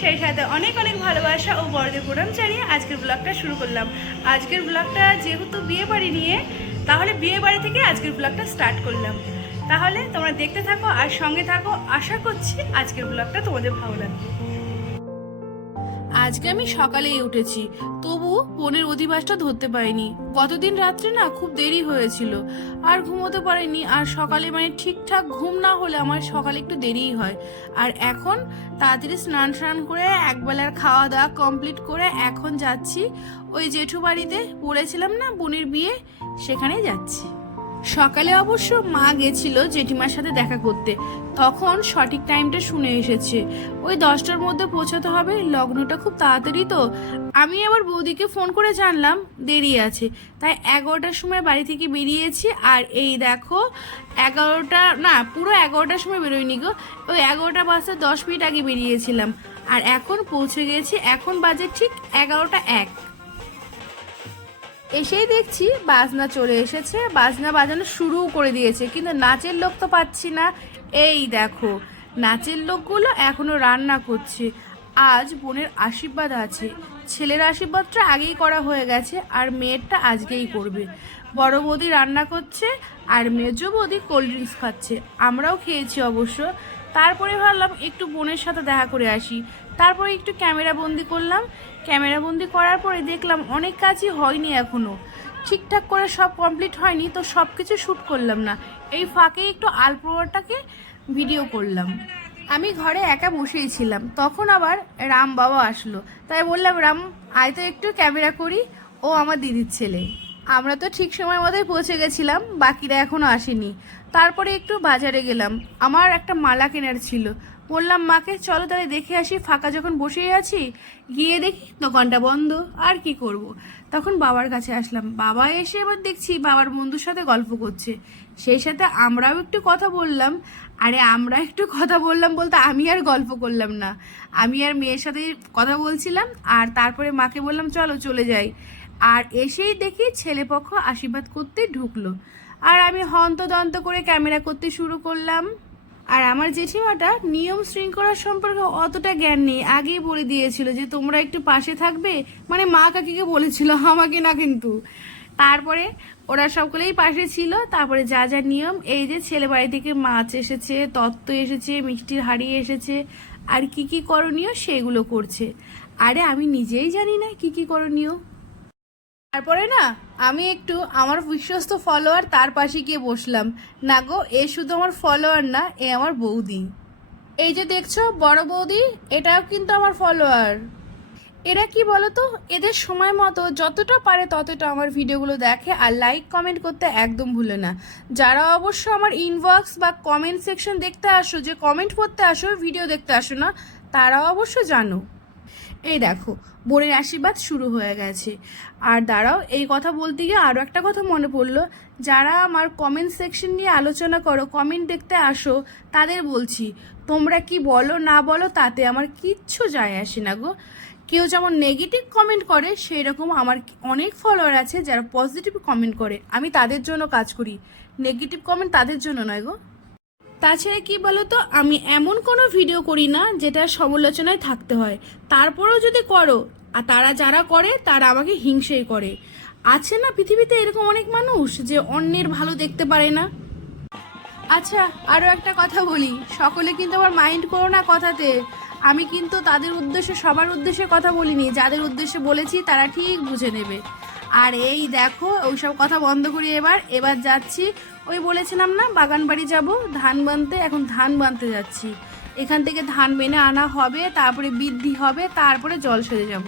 সেই সাথে অনেক অনেক ভালোবাসা ও বড়দের প্রণাম জানিয়ে আজকের ব্লগটা শুরু করলাম। আজকের ব্লগটা যেহেতু বিয়ে বাড়ি নিয়ে, তাহলে বিয়ে বাড়ি থেকে আজকের ব্লগটা স্টার্ট করলাম। তাহলে তোমরা দেখতে থাকো আর সঙ্গে থাকো। আশা করছি আজকের ব্লগটা তোমাদের ভালো লাগবে। আজকে আমি সকালেই উঠেছি। তবু বোনের অধিবাসটা ধরতে পারিনি। গতদিন রাত্রে না খুব দেরি হয়েছিল। আর ঘুমোতে পারিনি। আর সকালে মানে ঠিকঠাক ঘুম না হলে আমার সকালে একটু দেরিই হয়। আর এখন তাড়াতাড়ি স্নান স্নান করে একবেলার খাওয়া দাওয়া কমপ্লিট করে এখন যাচ্ছি। ওই জেঠু বাড়িতে পড়েছিলাম না বোনের বিয়ে? সেখানেই যাচ্ছি। সকালে অবশ্য মা গেছিল জেঠিমার সাথে দেখা করতে। তখন সঠিক টাইমটা শুনে এসেছে। ওই দশটার মধ্যে পৌঁছাতে হবে, লগ্নটা খুব তাড়াতাড়ি তো। আমি আবার বৌদিকে ফোন করে জানলাম, দেরি আছে। তাই এগারোটার সময় বাড়ি থেকে বেরিয়েছি, আর এই দেখো, এগারোটা, না, পুরো এগারোটার সময় বেরোয়নি গো। ওই এগারোটা বাজতে দশ মিনিট আগে বেরিয়েছিলাম। আর এখন পৌঁছে গেছি, এখন বাজে ঠিক এগারোটা এক। এসেই দেখছি বাজনা চলে এসেছে। বাজনা বাজানো শুরুও করে দিয়েছে, কিন্তু নাচের লোক তো পাচ্ছি না। এই দেখো, নাচের লোকগুলো এখনও রান্না করছে। আজ বোনের আশীর্বাদ আছে। ছেলের আশীর্বাদটা আগেই করা হয়ে গেছে আর মেয়েরটা আজকেই করবে। বড় বৌদি রান্না করছে আর মেজো বৌদি কোল্ড ড্রিঙ্কস খাচ্ছে। আমরাও খেয়েছি অবশ্য। তারপরে ভাবলাম একটু বোনের সাথে দেখা করে আসি। তারপরে একটু ক্যামেরা বন্দি করলাম। ক্যামেরা বন্দি করার পরে দেখলাম অনেক কাজই হয়নি এখনও। ঠিকঠাক করে সব কমপ্লিট হয়নি, তো সব কিছু শ্যুট করলাম না। এই ফাঁকে একটু আলপোয়াটাকে ভিডিও করলাম। আমি ঘরে একা বসেই ছিলাম, তখন আবার রাম বাবা আসলো। তাই বললাম, রাম, আয় তো একটু ক্যামেরা করি, ও আমার দিদির ছেলে। আমরা তো ঠিক সময় মতোই পৌঁছে গেছিলাম, বাকিরা এখনও আসেনি। তারপরে একটু বাজারে গেলাম। আমার একটা মালা কেনার ছিল বললাম, মাকে চলো তাহলে দেখে আসি, ফাঁকা যখন বসেই আছি, গিয়ে দেখি দোকানটা বন্ধ, আর কি করব। তখন বাবার কাছে আসলাম। বাবা এসে এবার দেখছি বাবার বন্ধুর সাথে গল্প করছে। সেই সাথে আমরাও একটু কথা বললাম। আরে, আমরা একটু কথা বললাম বলতে আমি আর গল্প করলাম না। আমি আর মেয়ের সাথে কথা বলছিলাম, আর তারপরে মাকে বললাম, চলো, চলে যাই। আর এসেই দেখি ছেলেপক্ষ আশীর্বাদ করতে ঢুকলো। আর আমি হন্তদন্ত করে ক্যামেরা করতে শুরু করলাম। আর আমার জেঠিমাটা নিয়ম শৃঙ্খলার সম্পর্কে অতটা জ্ঞান নেই, আগেই বলে দিয়েছিল যে তোমরা একটু পাশে থাকবে। মানে মা কাকিকে বলেছিল আমাকে না কিন্তু। তারপরে ওরা সকলেই পাশে ছিল, তারপরে যা যা নিয়ম, এই যে ছেলে বাড়ি থেকে মাছ এসেছে, তত্ত্ব এসেছে, মিষ্টির হাড়ি এসেছে, আর কি কি করণীয় সেগুলো করছে। আরে আমি নিজেই জানি না কি কি করণীয়। তারপরে না, আমি একটু আমার বিশ্বস্ত ফলোয়ার তার পাশে গিয়ে বসলাম। না গো, এ শুধু আমার ফলোয়ার না, এ আমার বৌদি। এই যে দেখছ, বড় বৌদি, এটাও কিন্তু আমার ফলোয়ার এরা কি বলতো, এদের সময় মতো যতটা পারে ততটা আমার ভিডিওগুলো দেখে আর লাইক কমেন্ট করতে একদম ভুলে না। যারা অবশ্য আমার ইনবক্স বা কমেন্ট সেকশন দেখতে আসো, যে কমেন্ট করতে আসো ভিডিও দেখতে আসো না, তারা অবশ্য জানো। এই দেখো, বোনের আশীর্বাদ শুরু হয়ে গেছে। আর দাঁড়াও, এই কথা বলতে গিয়ে আরও একটা কথা মনে পড়ল। যারা আমার কমেন্ট সেকশন নিয়ে আলোচনা করো কমেন্ট দেখতে আসো, তাদের বলছি, তোমরা কি বলো, না বলো, তাতে আমার কিচ্ছু যায় আসে না গো। কেউ যেমন নেগেটিভ কমেন্ট করে সেই রকম আমার অনেক ফলোয়ার আছে যারা পজিটিভ কমেন্ট করে। আমি তাদের জন্য কাজ করি। নেগেটিভ কমেন্ট তাদের জন্য নয় গো। তাছাড়া কি বলতো, আমি এমন কোনো ভিডিও করি না যেটা সমালোচনায় থাকতে হয়। তারপরেও যদি করো, আর তারা যারা করে, তারা আমাকে হিংসেই করে। আছে না পৃথিবীতে এরকম অনেক মানুষ যে অন্যের ভালো দেখতে পারে না? আচ্ছা আরও একটা কথা বলি। সকলে কিন্তু আমার মাইন্ড করো না কথাতে। আমি কিন্তু তাদের উদ্দেশ্যে, সবার উদ্দেশ্যে কথা বলিনি। যাদের উদ্দেশ্যে বলেছি, তারা ঠিক বুঝে নেবে। আর এই দেখো, ওইসব কথা বন্ধ করি এবার। এবার যাচ্ছি, ওই বলেছিলাম না বাগান বাড়ি যাব, ধান বানতে, এখন ধান বানতে যাচ্ছি। এখান থেকে ধান বেনে আনা হবে, তারপরে বৃদ্ধি হবে, তারপরে জল সেরে যাব।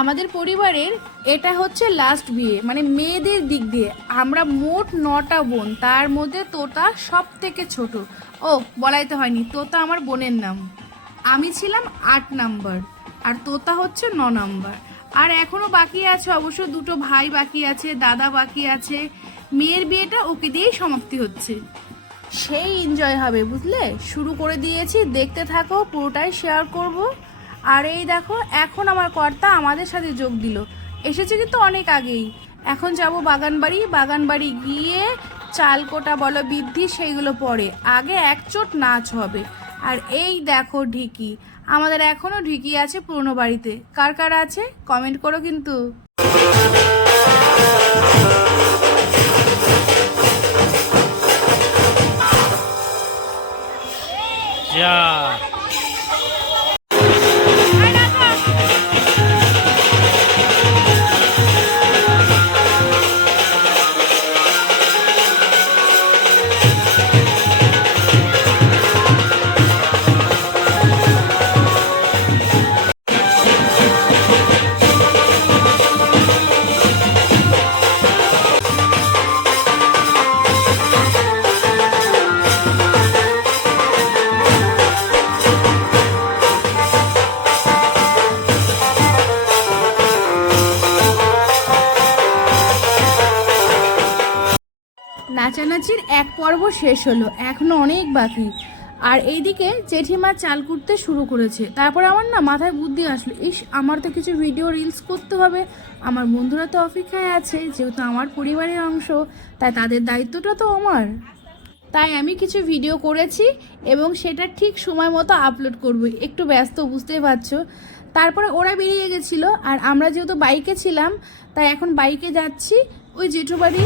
আমাদের পরিবারের এটা হচ্ছে লাস্ট বিয়ে মানে মেয়েদের দিক দিয়ে। আমরা মোট নটা বোন, তার মধ্যে তোতা সব থেকে ছোট। ও বলাই তো হয়নি, তোতা আমার বোনের নাম। আমি ছিলাম আট নাম্বার, আর তোতা হচ্ছে ন নাম্বার। আর এখনও বাকি আছে অবশ্য দুটো ভাই বাকি আছে, দাদা বাকি আছে। মেয়ের বিয়েটা ওকে দিয়েই সমাপ্তি হচ্ছে। সেই এনজয় হবে, বুঝলে? শুরু করে দিয়েছি, দেখতে থাকো, পুরোটাই শেয়ার করব। আর এই দেখো, এখন আমার কর্তা আমাদের সাথে যোগ দিল। এসেছে কিন্তু অনেক আগেই। এখন যাব বাগান বাড়ি বাগান বাড়ি গিয়ে চাল কোটা বলো বৃদ্ধি সেইগুলো পরে। আগে এক চোট নাচ হবে। আর এই দেখো ঢিকি। আমাদের এখনও ঢিকি আছে পুরনো বাড়িতে। কার কার আছে? কমেন্ট করো কিন্তু। যা। নাচানাচির এক পর্ব শেষ হলো, এখনও অনেক বাকি। আর এইদিকে জেঠিমা চাল করতে শুরু করেছে। তারপর আমার না মাথায় বুদ্ধি আসলো, ইস, আমার তো কিছু ভিডিও রিলস করতে হবে। আমার বন্ধুরা তো অপেক্ষায় আছে, যেহেতু আমার পরিবারের অংশ, তাই তাদের দায়িত্বটা তো আমার। তাই আমি কিছু ভিডিও করেছি এবং সেটা ঠিক সময় মতো আপলোড করব। একটু ব্যস্ত, বুঝতেই পারছ? তারপরে ওরা বেরিয়ে গেছিল, আর আমরা যেহেতু বাইকে ছিলাম, তাই এখন বাইকে যাচ্ছি। ওই জেঠু বাড়ি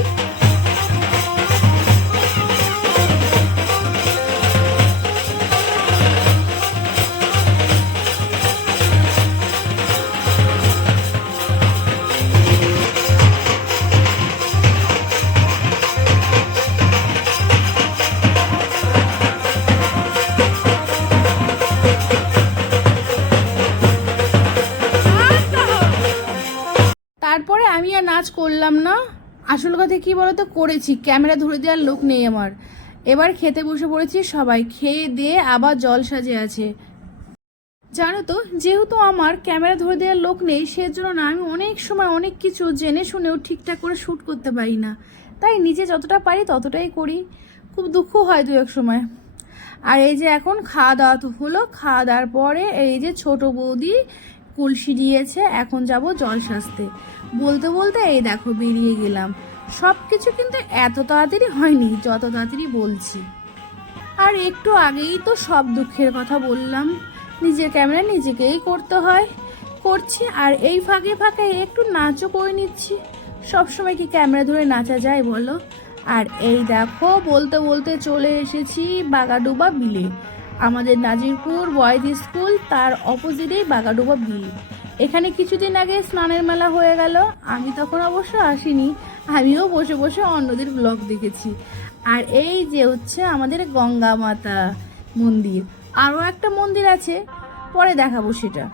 আসল কথা কি বলতো? করেছি। ক্যামেরা ধরে দেওয়ার লোক নেই আমার। এবার খেতে বসে পড়েছি সবাই। খেয়ে দিয়ে আবার জল সাজে আছে। জানো তো, যেহেতু আমার ক্যামেরা ধরে দেওয়ার লোক নেই, সেজন্য না আমি অনেক সময় অনেক কিছু জেনে শুনেও ঠিকঠাক করে শ্যুট করতে পারি না। তাই নিজে যতটা পারি ততটাই করি। খুব দুঃখ হয় দু এক সময়। আর এই যে এখন খাওয়া দাওয়া তো হলো, খাওয়া দাওয়ার পরে এই যে ছোট বৌদি কলসি দিয়েছে, এখন যাব জল সাজতে বলতে বলতে এই দেখো বেরিয়ে গেলাম। সব কিছু কিন্তু এত তাড়াতাড়ি হয়নি, যত তাড়াতাড়ি বলছি। আর একটু আগেই তো সব দুঃখের কথা বললাম। নিজের ক্যামেরা নিজেকেই করতে হয়। করছি আর এই ফাঁকে ফাঁকে একটু নাচও করে নিচ্ছি। সব সময় কি ক্যামেরা ধরে নাচা যায় বলো? আর এই দেখো বলতে বলতে চলে এসেছি বাগাডোবা বিলে। আমাদের নাজিরপুর বয়েজ স্কুল তার অপোজিটেই বাগাডোবা বিল। এখানে কিছুদিন আগে স্নানের মেলা হয়ে গেল। আমি তখন অবশ্য আসিনি, আমিও বসে বসে অন্যদের ব্লগ দেখেছি। আর এই যে হচ্ছে আমাদের গঙ্গা মাতা মন্দির। আরও একটা মন্দির আছে, পরে দেখাবো সেটা।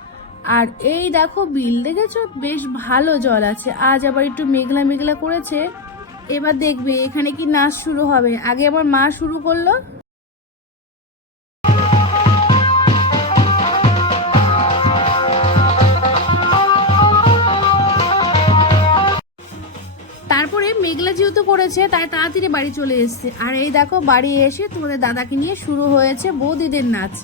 আর এই দেখো বিল, দেখেছ? বেশ ভালো জল আছে। আজ আবার একটু মেঘলা মেঘলা করেছে। এবার দেখবে এখানে কি নাচ শুরু হবে। আগে আবার মা শুরু করল। যেহেতু করেছে, তাই তাড়াতাড়ি বাড়ি চলে এসছে। আর এই দেখো, বাড়ি এসে তোমাদের দাদাকে নিয়ে শুরু হয়েছে বৌদিদের নাচ।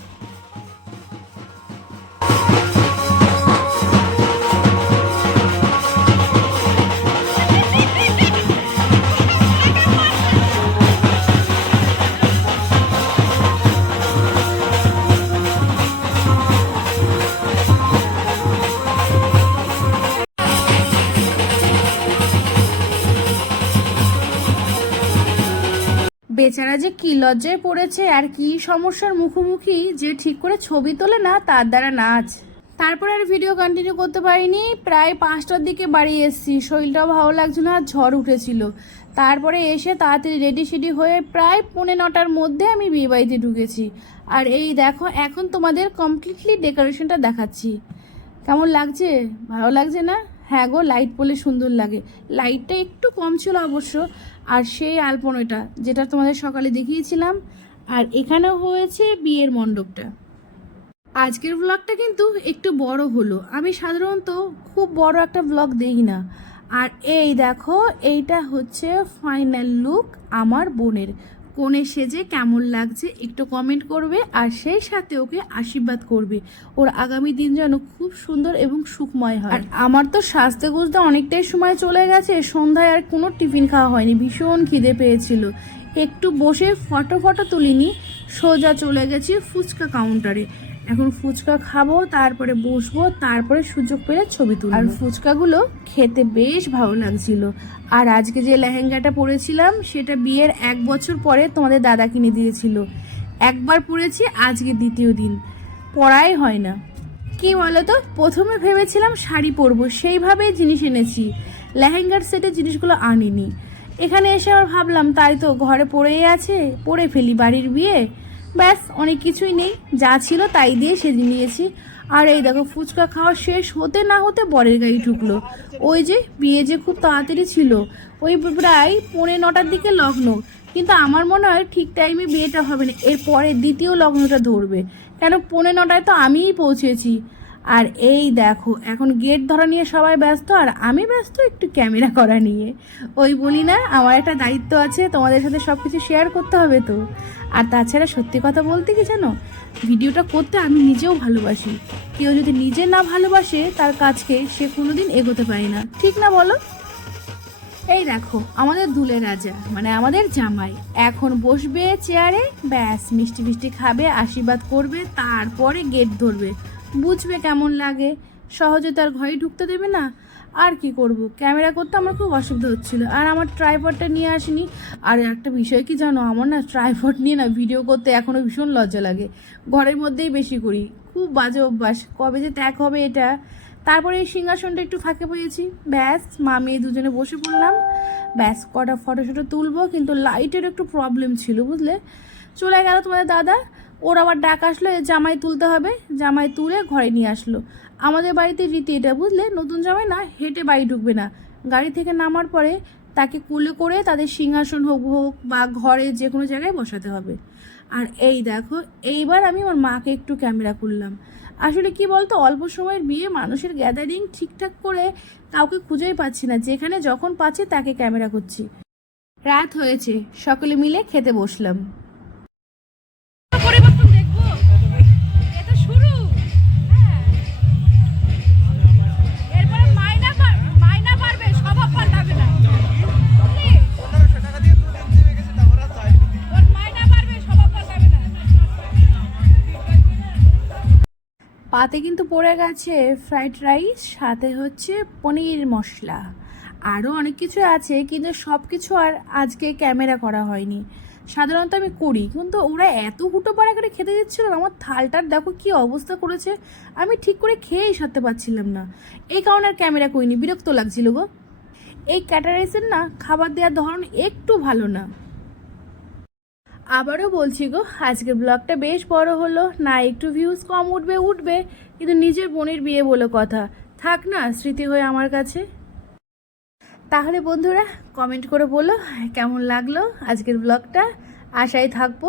বেচারা যে কি লজ্জায় পড়েছে আর কি সমস্যার মুখোমুখি যে ঠিক করে ছবি তোলে না, তার দ্বারা নাচ তারপর আর ভিডিও কন্টিনিউ করতে পারিনি। প্রায় পাঁচটার দিকে বাড়ি এসেছি। শরীরটাও ভালো লাগছিল না, আর ঝড় উঠেছিল। তারপরে এসে তাড়াতাড়ি রেডি সেডি হয়ে প্রায় পৌনে নটার মধ্যে আমি বিয়ে বাড়িতে ঢুকেছি। আর এই দেখো, এখন তোমাদের কমপ্লিটলি ডেকোরেশনটা দেখাচ্ছি। কেমন লাগছে? ভালো লাগছে না? হ্যাঁ গো লাইট পড়লে সুন্দর লাগে। লাইটটা একটু কম ছিল অবশ্য, আর সেই আলপনাটা যেটা তোমাদের সকালে দেখিয়েছিলাম। আর এখানেও হয়েছে বিয়ের মণ্ডপটা। আজকের ব্লগটা কিন্তু একটু বড় হলো। আমি সাধারণত খুব বড় একটা ব্লগ দেই না। আর এই দেখো, এইটা হচ্ছে ফাইনাল লুক আমার বোনের। কোণে সেজে কেমন লাগছে একটু কমেন্ট করবে আর সেই সাথে ওকে আশীর্বাদ করবে। ওর আগামী দিন যেন খুব সুন্দর এবং সুখময় হয়। আর আমার তো সাজতে গুজতে অনেকটাই সময় চলে গেছে, সন্ধ্যায় আর কোনো টিফিন খাওয়া হয়নি, ভীষণ খিদে পেয়েছিল। একটু বসে ফটো ফটো তুলিনি, সোজা চলে গেছি ফুচকা কাউন্টারে এখন ফুচকা খাব, তারপরে বসবো, তারপরে সুযোগ পেলে ছবি তুলবো। আর ফুচকাগুলো খেতে বেশ ভালো লাগছিল। আর আজকে যে লেহেঙ্গাটা পরেছিলাম, সেটা বিয়ের এক বছর পরে তোমাদের দাদা কিনে দিয়েছিল। একবার পরেছি, আজকে দ্বিতীয় দিন। পরাই হয় না। কি বলতো, প্রথমে ভেবেছিলাম শাড়ি পরবো সেইভাবেই জিনিস এনেছি। লেহেঙ্গার সেটে জিনিসগুলো আনিনি। এখানে এসে আবার ভাবলাম, তাই তো ঘরে পড়েই আছে, পরে ফেলি বাড়ির বিয়ে। ব্যাস, অনেক কিছুই নেই। যা ছিল তাই দিয়ে সেজে নিয়েছি। আর এই দেখো, ফুচকা খাওয়া শেষ, হতে না হতে বরের গাড়ি ঢুকলো। ওই যে, বিয়ে যে খুব তাড়াতাড়ি ছিল। ওই প্রায় পৌনে নটার দিকে লগ্ন। কিন্তু আমার মনে হয় ঠিক টাইমে বিয়েটা হবে না। এরপরে দ্বিতীয় লগ্নটা ধরবে। কেন, পৌনে নটায় তো আমিই পৌঁছেছি। আর এই দেখো, এখন গেট ধরা নিয়ে সবাই ব্যস্ত আর আমি ব্যস্ত একটু ক্যামেরা করা নিয়ে। ওই বলি না, আমার একটা দায়িত্ব আছে, তোমাদের সাথে সব কিছু শেয়ার করতে হবে তো। আর তাছাড়া সত্যি কথা বলতে কি জানো, ভিডিওটা করতে আমি নিজেও ভালোবাসি। কেউ যদি নিজে না ভালোবাসে, তার কাজকে সে কোনোদিন এগোতে পারে না। ঠিক না বলো? এই দেখো, আমাদের দুলে রাজা মানে আমাদের জামাই। এখন বসবে চেয়ারে ব্যাস, মিষ্টি মিষ্টি খাবে, আশীর্বাদ করবে, তারপরে গেট ধরবে। বুঝবে কেমন লাগে। সহজে তার ঘরে ঢুকতে দেবে না। আর কি করব? ক্যামেরা করতে আমার খুব অসুবিধা হচ্ছিল। আর আমার ট্রাইপডটা নিয়ে আসিনি। আর একটা বিষয় কি জানো? আমার না ট্রাইপড নিয়ে না ভিডিও করতে এখনও ভীষণ লজ্জা লাগে। ঘরের মধ্যেই বেশি করি। খুব বাজে অভ্যাস। কবে যে ত্যাগ হবে এটা। তারপরে এই সিংহাসনটা একটু ফাঁকে পেয়েছি। ব্যাস, মা মেয়ে দুজনে বসে পড়লাম। ব্যাস, কটা ফটো শটো তুলবো। কিন্তু লাইটের একটু প্রবলেম ছিল, বুঝলে? চলে গেল তোমাদের দাদা। ওর আবার ডাক আসলো, এ জামাই তুলতে হবে। জামাই তুলে ঘরে নিয়ে আসলো। আমাদের বাড়িতে রীতি এটা, বুঝলে? নতুন জামাই না, হেঁটে বাড়ি ঢুকবে না। গাড়ি থেকে নামার পরে তাকে কুলে করে তাদের সিংহাসন হোক হোক বা ঘরে যে কোনো জায়গায় বসাতে হবে। আর এই দেখো, এইবার আমি আমার মাকে একটু ক্যামেরা করলাম আসলে কি বলতো, অল্প সময়ের বিয়ে মানুষের গ্যাদারিং ঠিকঠাক করে কাউকে খুঁজেই পাচ্ছি না। যেখানে যখন পাচ্ছি তাকে ক্যামেরা করছি রাত হয়েছে, সকলে মিলে খেতে বসলাম। পাতে কিন্তু পড়ে গেছে ফ্রাইড রাইস সাথে হচ্ছে পনির মশলা। আরও অনেক কিছু আছে, কিন্তু সব কিছু আর আজকে ক্যামেরা করা হয়নি। সাধারণত আমি করি, কিন্তু ওরা এত হুটো পাড়া করে খেতে দিচ্ছিল, আমার থালটার দেখো কি অবস্থা করেছে। আমি ঠিক করে খেয়েই সারতে পারছিলাম না। এই কারণে আর ক্যামেরা করিনি, বিরক্ত লাগছিল গো। এই ক্যাটারাইসের না, খাবার দেওয়ার ধরন একটু ভালো না। আবারও বলছি গো, আজকের ব্লগটা বেশ বড় হলো। না একটু ভিউজ কম উঠবে উঠবে, কিন্তু নিজের বোনের বিয়ে বলে কথা। থাক না, স্মৃতি হয়ে আমার কাছে। তাহলে বন্ধুরা কমেন্ট করে বলো কেমন লাগল আজকের ব্লগটা আশায় থাকব।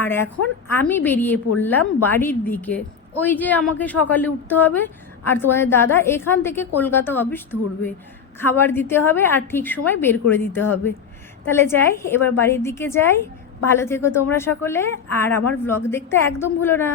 আর এখন আমি বেরিয়ে পড়লাম বাড়ির দিকে। ওই যে আমাকে সকালে উঠতে হবে, আর তোমাদের দাদা এখান থেকে কলকাতা অফিস ধরবে। খাবার দিতে হবে আর ঠিক সময় বের করে দিতে হবে। তাহলে যাই, এবার বাড়ির দিকে যাই। ভালো থেকো তোমরা সকলে আর আমার ব্লগ দেখতে একদম ভুলো না।